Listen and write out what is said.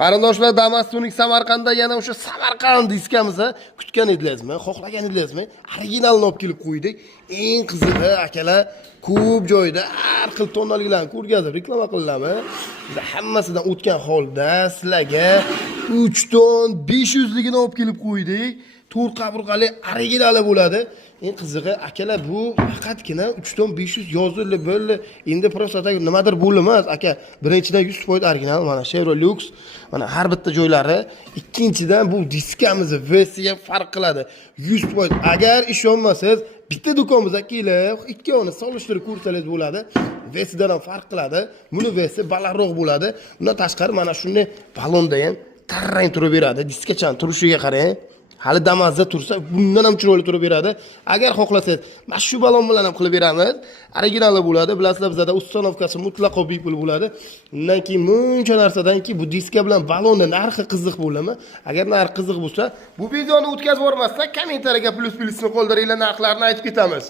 Qarindoshlar, Damas'ning Samarqandda yana o'sha Samarqand diskamizni kutgan edingizmi? Xohlagan edingizmi? Originalni olib kelib qo'ydik. Eng qizig'i, akalar, ko'p joyda har xil tonnaliklarni ko'rgazib reklama qilinami? Biz hammasidan o'tgan holda sizlarga 3 ton 500 ligini olib kelib qo'ydik. 4 qabrqali originali bo'ladi. Eng qizig'i, akalar, bu faqatgina 3 ton 500 yozilib bo'ldi. Endi просто nimadir bo'lamas, aka. Birinchidan 100% original, mana Chevrolet, mana har bitta joylari. Ikkinchidan bu diskamizni versiya farq qiladi. 100%. Agar ishonmasangiz, bitta do'konimizga kelib, ikkovini solishtirib ko'rsangiz bo'ladi. Versiyadan ham farq qiladi. Buni versiya balandroq bo'ladi. Undan tashqari mana shunday balonda ham tarrang turib beradi. Diskachan turishiga qarang. Hali Damas'da tursa, bundan ham chiroyli turib beradi. Agar xohlasangiz, mana shu balon bilan ham qilib beramiz. Originali bo'ladi. Bilasizlar, bizda ustanovkasi mutlaqo bepul bo'ladi. Undan keyin buncha narsadanki, bu diska bilan balonning narxi qiziq bo'ladimi? Agar narxi qiziq bo'lsa, bu videoni o'tkazib yubormasdan kommentariyaga plyusni qoldiringlar, narxlarni aytib ketamiz.